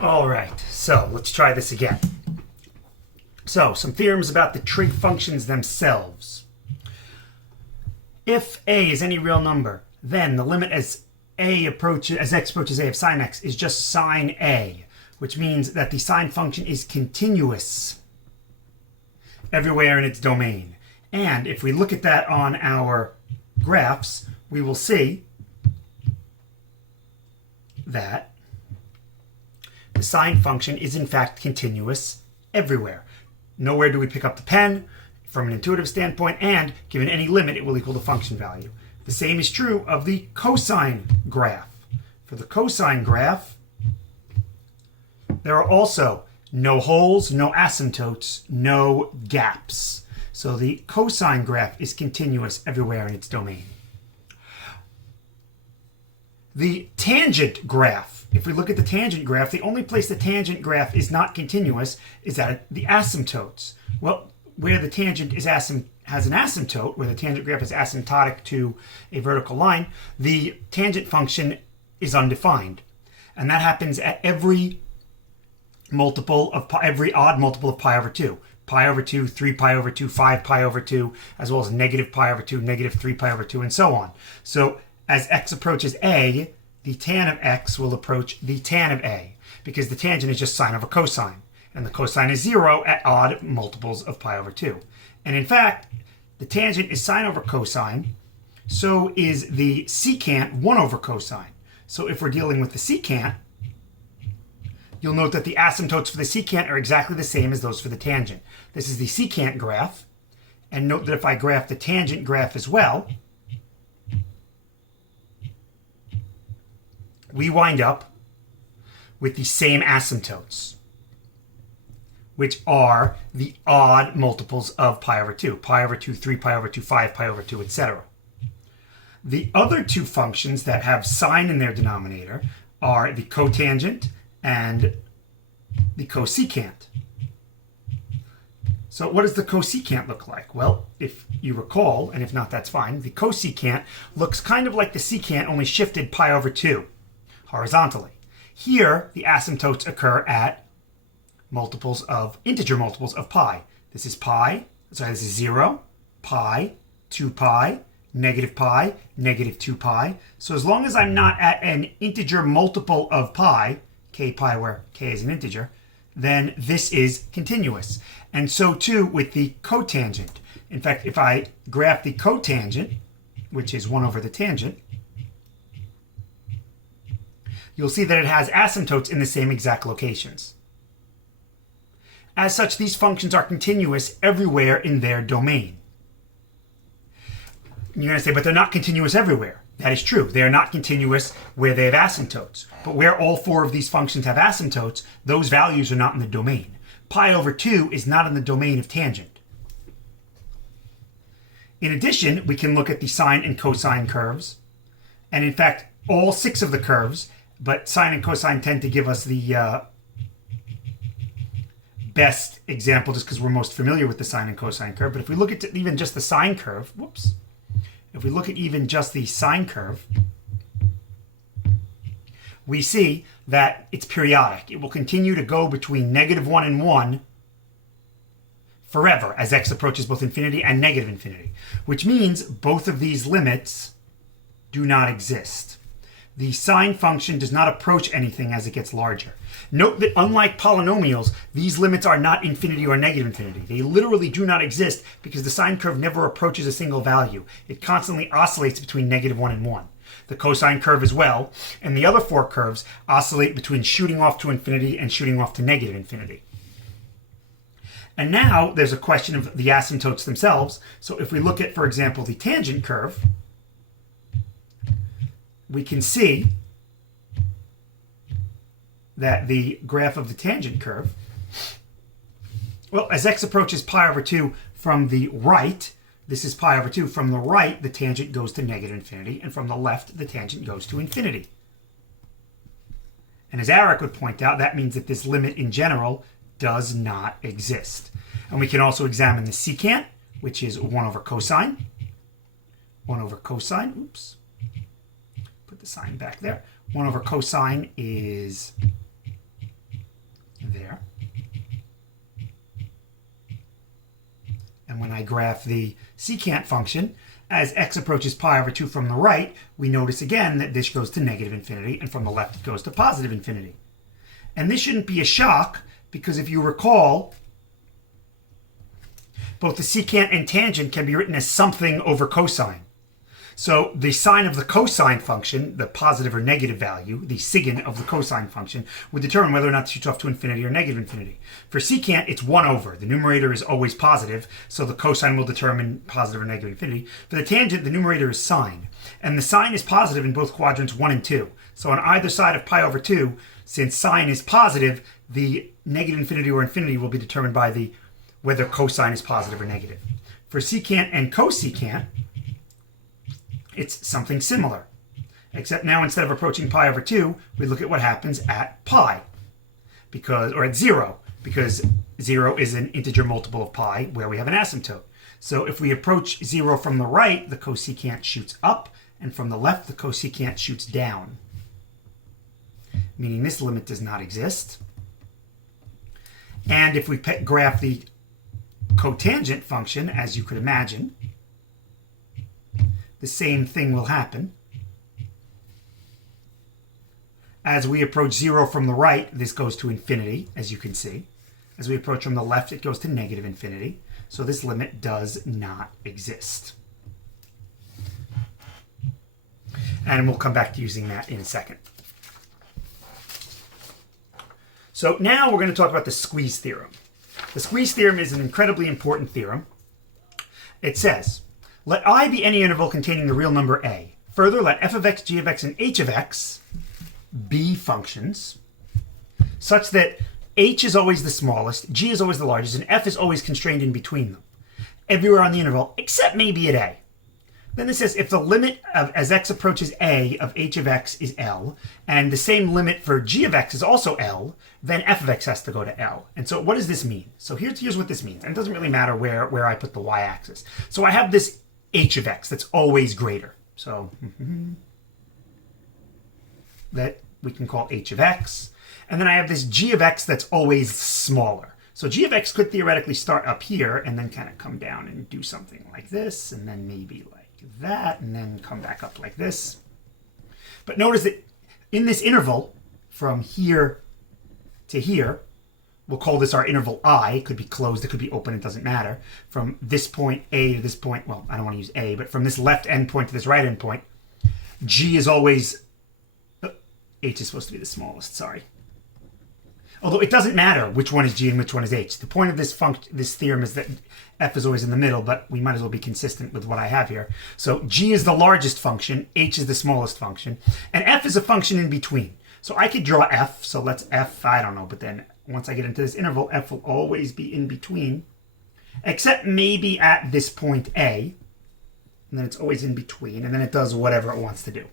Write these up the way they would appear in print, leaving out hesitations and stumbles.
All right, so let's try this again. So, some theorems about the trig functions themselves. If a is any real number, then the limit as x approaches a of sine x is just sine a, which means that the sine function is continuous everywhere in its domain. And if we look at that on our graphs, we will see that the sine function is in fact continuous everywhere. Nowhere do we pick up the pen from an intuitive standpoint, and given any limit, it will equal the function value. The same is true of the cosine graph. For the cosine graph, there are also no holes, no asymptotes, no gaps. So the cosine graph is continuous everywhere in its domain. The tangent graph, if we look at the tangent graph, the only place the tangent graph is not continuous is at the asymptotes. Well, where the tangent is has an asymptote, where the tangent graph is asymptotic to a vertical line, the tangent function is undefined. And that happens at every odd multiple of pi over 2. Pi over 2, 3 pi over 2, 5 pi over 2, as well as negative pi over 2, negative 3 pi over 2, and so on. So as x approaches a, the tan of x will approach the tan of a, because the tangent is just sine over cosine. And the cosine is 0 at odd multiples of pi over 2. And in fact, the tangent is sine over cosine, so is the secant 1 over cosine. So if we're dealing with the secant, you'll note that the asymptotes for the secant are exactly the same as those for the tangent. This is the secant graph, and note that if I graph the tangent graph as well, we wind up with the same asymptotes, which are the odd multiples of pi over 2. Pi over 2, 3 pi over 2, 5 pi over 2, etc. The other two functions that have sine in their denominator are the cotangent and the cosecant. So what does the cosecant look like? Well, if you recall, and if not, that's fine, the cosecant looks kind of like the secant, only shifted pi over 2 horizontally. Here, the asymptotes occur at integer multiples of pi. This is 0, pi, 2 pi, negative 2 pi. So as long as I'm not at an integer multiple of pi, k pi where k is an integer, then this is continuous. And so too with the cotangent. In fact, if I graph the cotangent, which is 1 over the tangent, you'll see that it has asymptotes in the same exact locations. As such, these functions are continuous everywhere in their domain. You're going to say, but they're not continuous everywhere. That is true. They are not continuous where they have asymptotes. But where all four of these functions have asymptotes, those values are not in the domain. Pi over 2 is not in the domain of tangent. In addition, we can look at the sine and cosine curves. And in fact, all 6 of the curves, but sine and cosine tend to give us the best example just because we're most familiar with the sine and cosine curve. But if we look at even just the sine curve, if we look at even just the sine curve, we see that it's periodic. It will continue to go between -1 and 1 forever as x approaches both infinity and negative infinity, which means both of these limits do not exist. The sine function does not approach anything as it gets larger. Note that unlike polynomials, these limits are not infinity or negative infinity. They literally do not exist because the sine curve never approaches a single value. It constantly oscillates between -1 and 1. The cosine curve as well, and the other 4 curves oscillate between shooting off to infinity and shooting off to negative infinity. And now there's a question of the asymptotes themselves. So if we look at, for example, the tangent curve, we can see that the graph of the tangent curve, well, as x approaches pi over 2 from the right, this is pi over 2, from the right, the tangent goes to negative infinity, and from the left, the tangent goes to infinity. And as Eric would point out, that means that this limit in general does not exist. And we can also examine the secant, which is 1 over cosine. 1 over cosine, oops. Put the sign back there. 1 over cosine is there. And when I graph the secant function, as x approaches pi over 2 from the right, we notice again that this goes to negative infinity, and from the left it goes to positive infinity. And this shouldn't be a shock, because if you recall, both the secant and tangent can be written as something over cosine. So the sign of the cosine function, the positive or negative value, the sign of the cosine function, would determine whether or not it shoots off to infinity or negative infinity. For secant, it's 1 over. The numerator is always positive, so the cosine will determine positive or negative infinity. For the tangent, the numerator is sine. And the sine is positive in both quadrants 1 and 2. So on either side of pi over 2, since sine is positive, the negative infinity or infinity will be determined by whether cosine is positive or negative. For secant and cosecant, it's something similar. Except now instead of approaching pi over 2, we look at what happens at pi. Or at 0, because 0 is an integer multiple of pi where we have an asymptote. So if we approach 0 from the right, the cosecant shoots up, and from the left, the cosecant shoots down. Meaning this limit does not exist. And if we graph the cotangent function, as you could imagine, the same thing will happen. As we approach 0 from the right, this goes to infinity, as you can see. As we approach from the left, it goes to negative infinity. So this limit does not exist. And we'll come back to using that in a second. So now we're going to talk about the squeeze theorem. The squeeze theorem is an incredibly important theorem. It says, let I be any interval containing the real number a. Further, let f of x, g of x, and h of x be functions such that h is always the smallest, g is always the largest, and f is always constrained in between them, everywhere on the interval, except maybe at a. Then it says, if the limit of as x approaches a of h of x is L, and the same limit for g of x is also L, then f of x has to go to L. And so what does this mean? So here's what this means. And it doesn't really matter where I put the y-axis. So I have this h of x that's always greater. So that we can call h of x. And then I have this g of x that's always smaller. So g of x could theoretically start up here and then kind of come down and do something like this, and then maybe like that, and then come back up like this. But notice that in this interval, from here to here, we'll call this our interval I. It could be closed, it could be open, it doesn't matter. From this point A to this point, well, I don't want to use A, but from this left endpoint to this right endpoint, G is always, H is supposed to be the smallest, sorry. Although it doesn't matter which one is G and which one is H. The point of this theorem is that F is always in the middle, but we might as well be consistent with what I have here. So G is the largest function, H is the smallest function, and F is a function in between. So I could draw F, so let's F, I don't know, but then once I get into this interval, F will always be in between, except maybe at this point A, and then it's always in between, and then it does whatever it wants to do.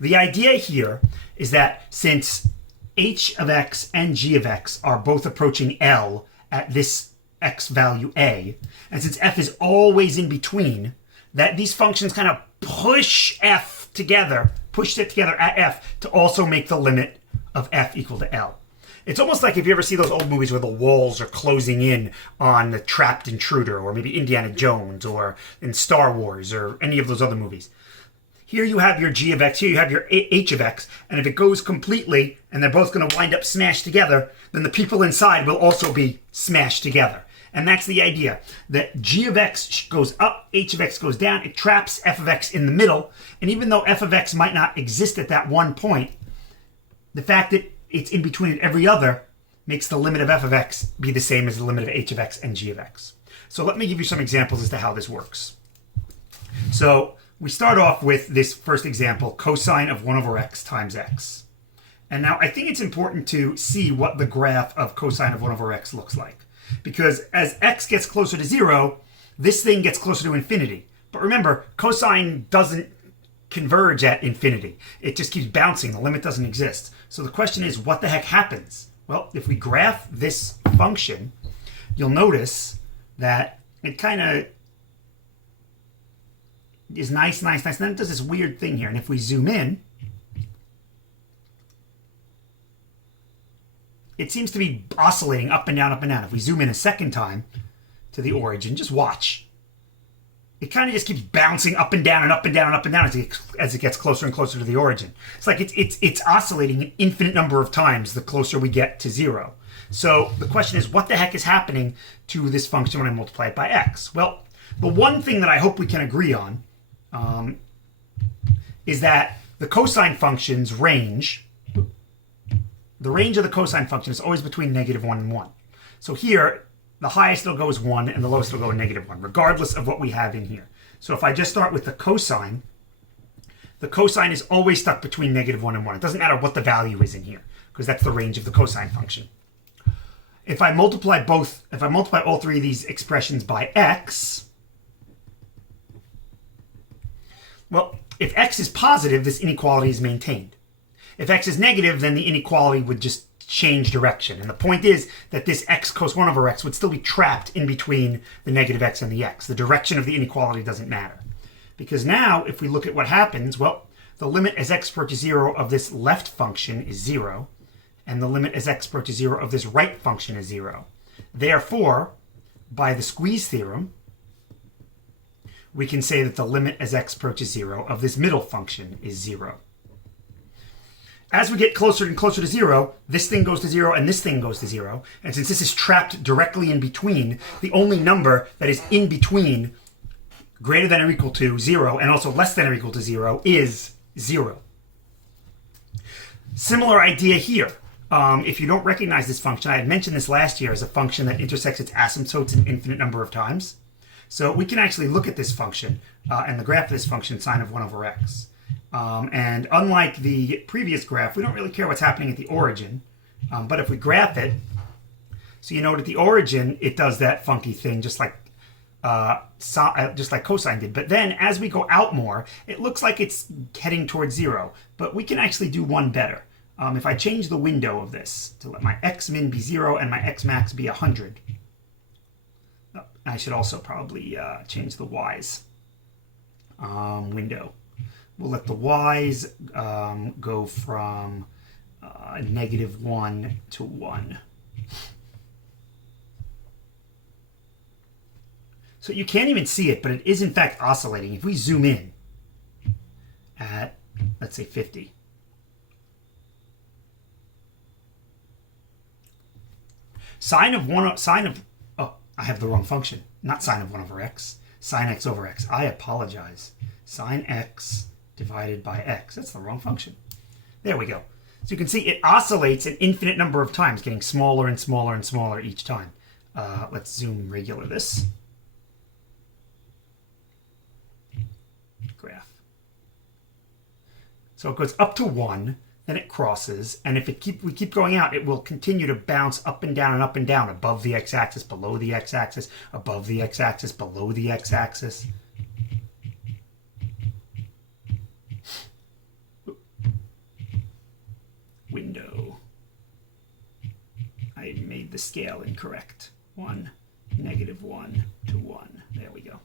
The idea here is that since h of x and g of x are both approaching L at this x value A, and since f is always in between, that these functions kind of push f together, push it together at f to also make the limit of f equal to L. It's almost like if you ever see those old movies where the walls are closing in on the trapped intruder, or maybe Indiana Jones, or in Star Wars, or any of those other movies. Here you have your g of x, here you have your h of x, and if it goes completely, and they're both going to wind up smashed together, then the people inside will also be smashed together. And that's the idea, that g of x goes up, h of x goes down, it traps f of x in the middle, and even though f of x might not exist at that one point, the fact that it's in between every other makes the limit of f of x be the same as the limit of h of x and g of x. So let me give you some examples as to how this works. So we start off with this first example, cosine of 1 over x times x. And now I think it's important to see what the graph of cosine of 1 over x looks like. Because as x gets closer to 0, this thing gets closer to infinity. But remember, cosine doesn't converge at infinity. It just keeps bouncing. The limit doesn't exist. So the question is, what the heck happens? Well, if we graph this function, you'll notice that it kind of is nice. And then it does this weird thing here. And if we zoom in, it seems to be oscillating up and down, up and down. If we zoom in a second time to the origin, just watch. It kind of just keeps bouncing up and down and up and down and up and down as it gets closer and closer to the origin. It's like it's oscillating an infinite number of times the closer we get to 0. So the question is, what the heck is happening to this function when I multiply it by x? Well, the one thing that I hope we can agree on is that the cosine function's range, the range of the cosine function is always between -1 and 1. So here, the highest it'll go is 1, and the lowest it'll go is -1, regardless of what we have in here. So if I just start with the cosine is always stuck between -1 and 1. It doesn't matter what the value is in here, because that's the range of the cosine function. If I multiply all three of these expressions by x, well, if x is positive, this inequality is maintained. If x is negative, then the inequality would just change direction. And the point is that this x cos 1 over x would still be trapped in between the negative x and the x. The direction of the inequality doesn't matter. Because now, if we look at what happens, well, the limit as x approaches 0 of this left function is 0, and the limit as x approaches 0 of this right function is 0. Therefore, by the squeeze theorem, we can say that the limit as x approaches 0 of this middle function is 0. As we get closer and closer to 0, this thing goes to 0 and this thing goes to 0. And since this is trapped directly in between, the only number that is in between greater than or equal to 0 and also less than or equal to 0 is 0. Similar idea here. If you don't recognize this function, I had mentioned this last year as a function that intersects its asymptotes an infinite number of times. So we can actually look at this function and the graph of this function, sine of 1 over x. And unlike the previous graph, we don't really care what's happening at the origin. But if we graph it, so you note at the origin, it does that funky thing just like cosine did. But then as we go out more, it looks like it's heading towards 0. But we can actually do one better. If I change the window of this to let my x min be 0 and my x max be 100, I should also probably change the y's window. We'll let the y's go from -1 to 1. So you can't even see it, but it is in fact oscillating. If we zoom in at, let's say, 50, I have the wrong function. Not sine of 1 over x. Sine x over x. I apologize. Sine x divided by x. That's the wrong function. There we go. So you can see it oscillates an infinite number of times, getting smaller and smaller and smaller each time. Let's zoom regular this. Graph. So it goes up to 1, then it crosses, and if we keep going out, it will continue to bounce up and down and up and down, above the x-axis, below the x-axis, above the x-axis, below the x-axis. Window. I made the scale incorrect. 1, -1 to 1. There we go.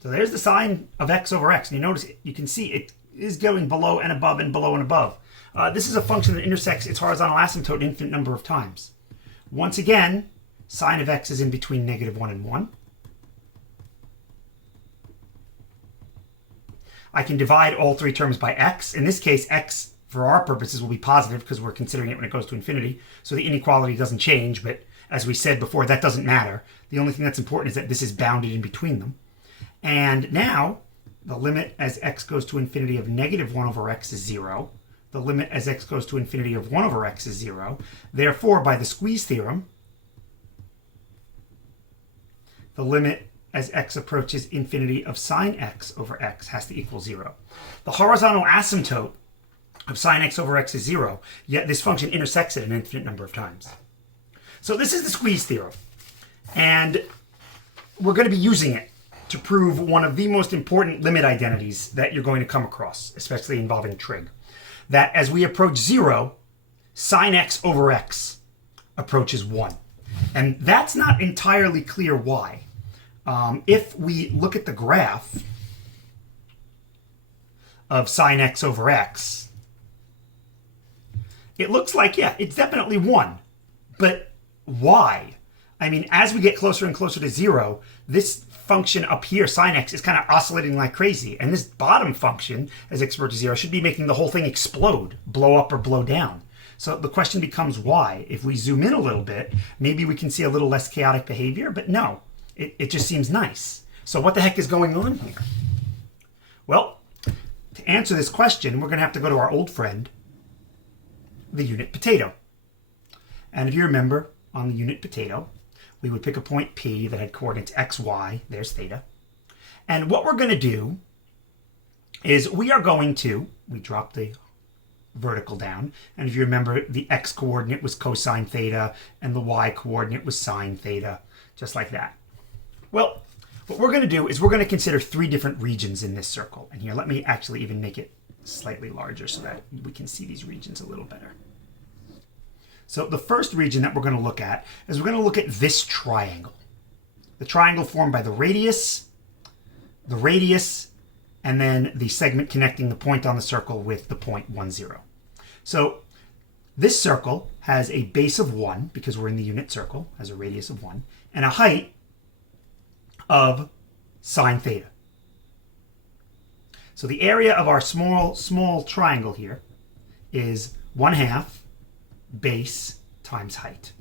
So there's the sine of x over x. And you notice, you can see it is going below and above and below and above. This is a function that intersects its horizontal asymptote an infinite number of times. Once again, sine of x is in between -1 and 1. I can divide all three terms by x. In this case, x, for our purposes, will be positive because we're considering it when it goes to infinity. So the inequality doesn't change, but as we said before, that doesn't matter. The only thing that's important is that this is bounded in between them. And now, the limit as x goes to infinity of -1 over x is 0. The limit as x goes to infinity of 1 over x is 0. Therefore, by the squeeze theorem, the limit as x approaches infinity of sine x over x has to equal 0. The horizontal asymptote of sine x over x is 0, yet this function intersects it an infinite number of times. So this is the squeeze theorem. And we're going to be using it to prove one of the most important limit identities that you're going to come across, especially involving trig. That as we approach 0, sine x over x approaches 1. And that's not entirely clear why. If we look at the graph of sine x over x, it looks like, yeah, it's definitely 1. But why? I mean, as we get closer and closer to 0, this function up here, sine x, is kind of oscillating like crazy. And this bottom function, as x approaches 0, should be making the whole thing explode, blow up or blow down. So the question becomes why? If we zoom in a little bit, maybe we can see a little less chaotic behavior, but no, it just seems nice. So what the heck is going on here? Well, to answer this question, we're going to have to go to our old friend, the unit potato. And if you remember, on the unit potato, we would pick a point P that had coordinates x, y, there's theta. And what we're going to do is we drop the vertical down, and if you remember, the x coordinate was cosine theta, and the y coordinate was sine theta, just like that. Well, what we're going to do is we're going to consider 3 different regions in this circle. And here, let me actually even make it slightly larger so that we can see these regions a little better. So the first region that we're going to look at is we're going to look at this triangle. The triangle formed by the radius, and then the segment connecting the point on the circle with the point 1, 0. So this circle has a base of 1, because we're in the unit circle, has a radius of 1, and a height of sine theta. So the area of our small triangle here is 1/2 base times height.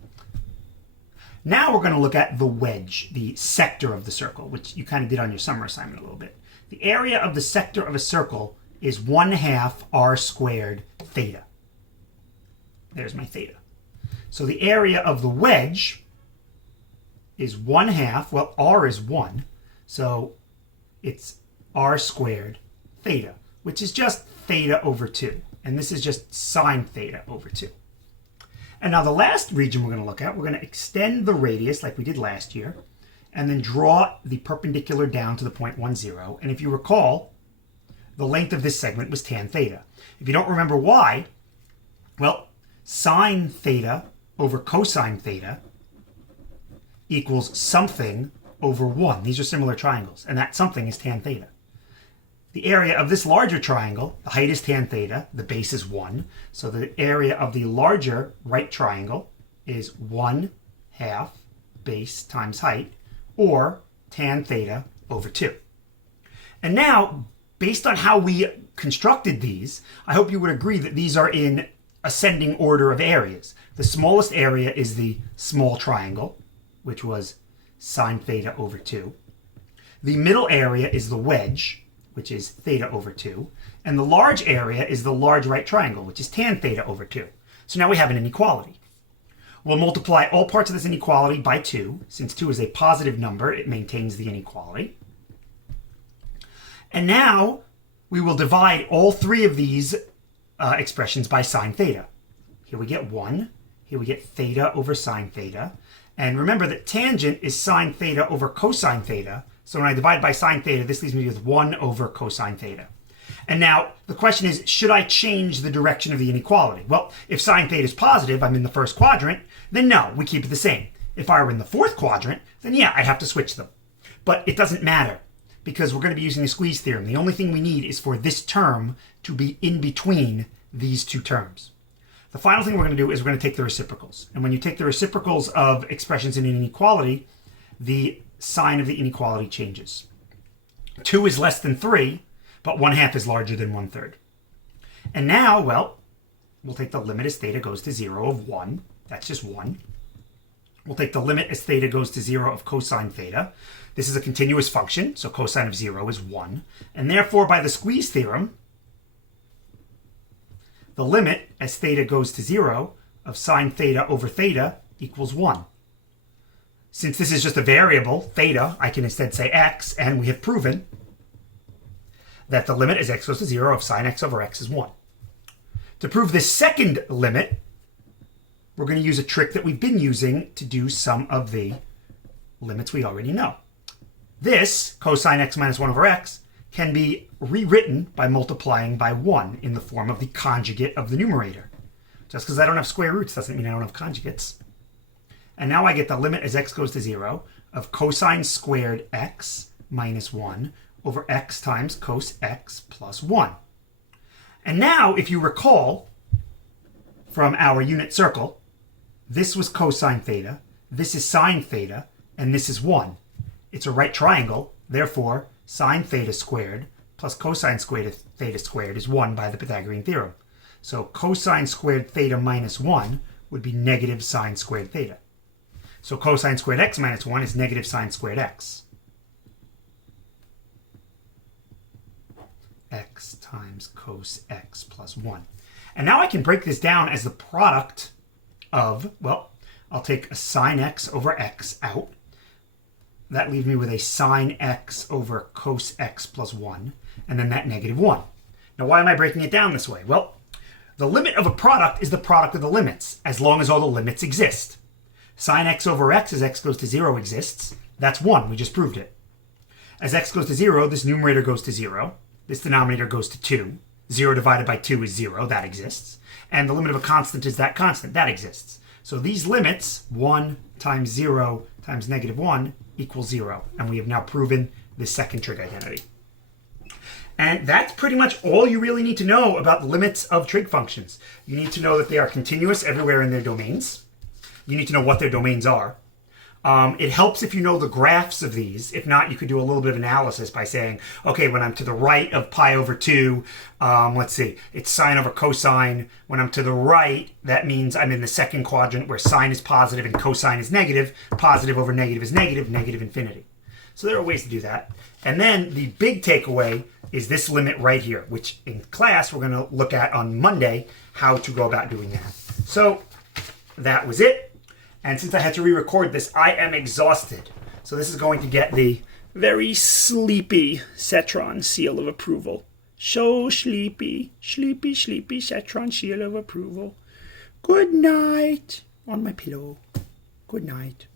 Now we're going to look at the wedge, the sector of the circle, which you kind of did on your summer assignment a little bit. The area of the sector of a circle is 1/2 r squared theta. There's my theta. So the area of the wedge is 1/2, well, r is 1, so it's r squared theta, which is just theta over 2. And this is just sine theta over 2. And now the last region we're going to look at, we're going to extend the radius like we did last year, and then draw the perpendicular down to the point 1, 0. And if you recall, the length of this segment was tan theta. If you don't remember why, well, sine theta over cosine theta equals something over 1. These are similar triangles, and that something is tan theta. The area of this larger triangle, the height is tan theta, the base is 1. So the area of the larger right triangle is 1/2 base times height, or tan theta over 2. And now, based on how we constructed these, I hope you would agree that these are in ascending order of areas. The smallest area is the small triangle, which was sine theta over 2. The middle area is the wedge, which is theta over 2. And the large area is the large right triangle, which is tan theta over 2. So now we have an inequality. We'll multiply all parts of this inequality by 2. Since 2 is a positive number, it maintains the inequality. And now we will divide all 3 of these expressions by sine theta. Here we get 1. Here we get theta over sine theta. And remember that tangent is sine theta over cosine theta. So when I divide by sine theta, this leaves me with 1 over cosine theta. And now the question is, should I change the direction of the inequality? Well, if sine theta is positive, I'm in the first quadrant, then no, we keep it the same. If I were in the fourth quadrant, then yeah, I'd have to switch them. But it doesn't matter, because we're going to be using the squeeze theorem. The only thing we need is for this term to be in between these 2 terms. The final thing we're going to do is we're going to take the reciprocals. And when you take the reciprocals of expressions in an inequality, the sign of the inequality changes. 2 is less than 3, but 1/2 is larger than 1/3. And now, well, we'll take the limit as theta goes to 0 of 1. That's just 1. We'll take the limit as theta goes to 0 of cosine theta. This is a continuous function, so cosine of 0 is 1. And therefore, by the squeeze theorem, the limit as theta goes to 0 of sine theta over theta equals 1. Since this is just a variable, theta, I can instead say x, and we have proven that the limit as x goes to 0 of sine x over x is 1. To prove this second limit, we're going to use a trick that we've been using to do some of the limits we already know. This, cosine x minus 1 over x, can be rewritten by multiplying by 1 in the form of the conjugate of the numerator. Just because I don't have square roots doesn't mean I don't have conjugates. And now I get the limit as x goes to 0 of cosine squared x minus 1 over x times cos x plus 1. And now, if you recall from our unit circle, this was cosine theta, this is sine theta, and this is 1. It's a right triangle, therefore sine theta squared plus cosine squared theta squared is 1 by the Pythagorean theorem. So cosine squared theta minus 1 would be negative sine squared theta. So cosine squared x minus 1 is negative sine squared x. X times cos x plus 1. And now I can break this down as the product of, well, I'll take a sine x over x out. That leaves me with a sine x over cos x plus 1, and then that negative 1. Now, why am I breaking it down this way? Well, the limit of a product is the product of the limits, as long as all the limits exist. Sine x over x as x goes to 0 exists. That's 1. We just proved it. As x goes to 0, this numerator goes to 0. This denominator goes to 2. 0 divided by 2 is 0. That exists. And the limit of a constant is that constant. That exists. So these limits, 1 times 0 times negative 1, equals 0. And we have now proven the second trig identity. And that's pretty much all you really need to know about the limits of trig functions. You need to know that they are continuous everywhere in their domains. You need to know what their domains are. It helps if you know the graphs of these. If not, you could do a little bit of analysis by saying, okay, when I'm to the right of pi over 2, let's see, it's sine over cosine. When I'm to the right, that means I'm in the second quadrant where sine is positive and cosine is negative. Positive over negative is negative, negative infinity. So there are ways to do that. And then the big takeaway is this limit right here, which in class we're going to look at on Monday, how to go about doing that. So that was it. And since I had to re-record this, I am exhausted. So this is going to get the very sleepy Cetron seal of approval. So sleepy, sleepy, sleepy Cetron seal of approval. Good night on my pillow. Good night.